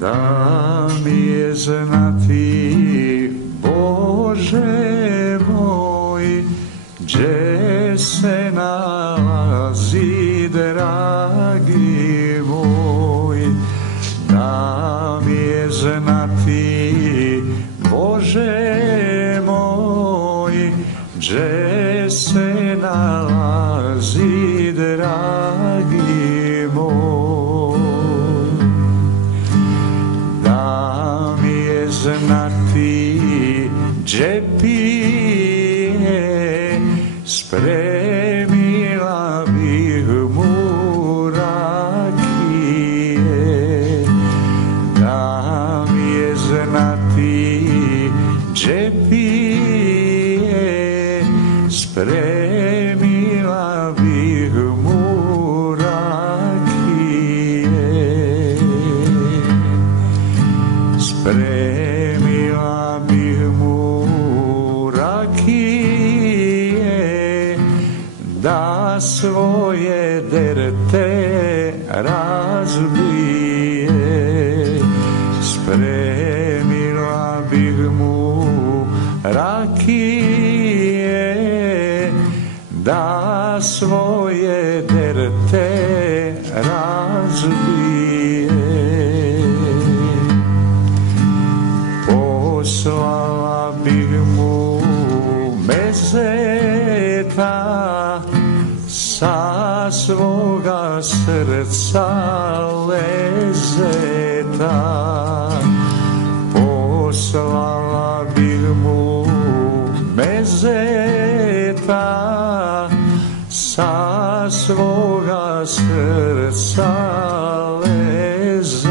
Da mi je znati, Bože moj, gdje se nalazi, dragi moj. Da mi je znati, Bože moj, gdje se nalazi, dragi moj. Da mi je znati, gdje pije, spremila bih mu rakije. Da mi je znati, gdje pije, spremila bih mu rakije. Spremila bih mu rakije, da svoje derte razbije. Spremila bih mu rakije, da svoje derte razbije. Poslala bih mu mezeta, sa svoga srca lezeta. Poslala bih mu mezeta, sa svoga srca lezeta.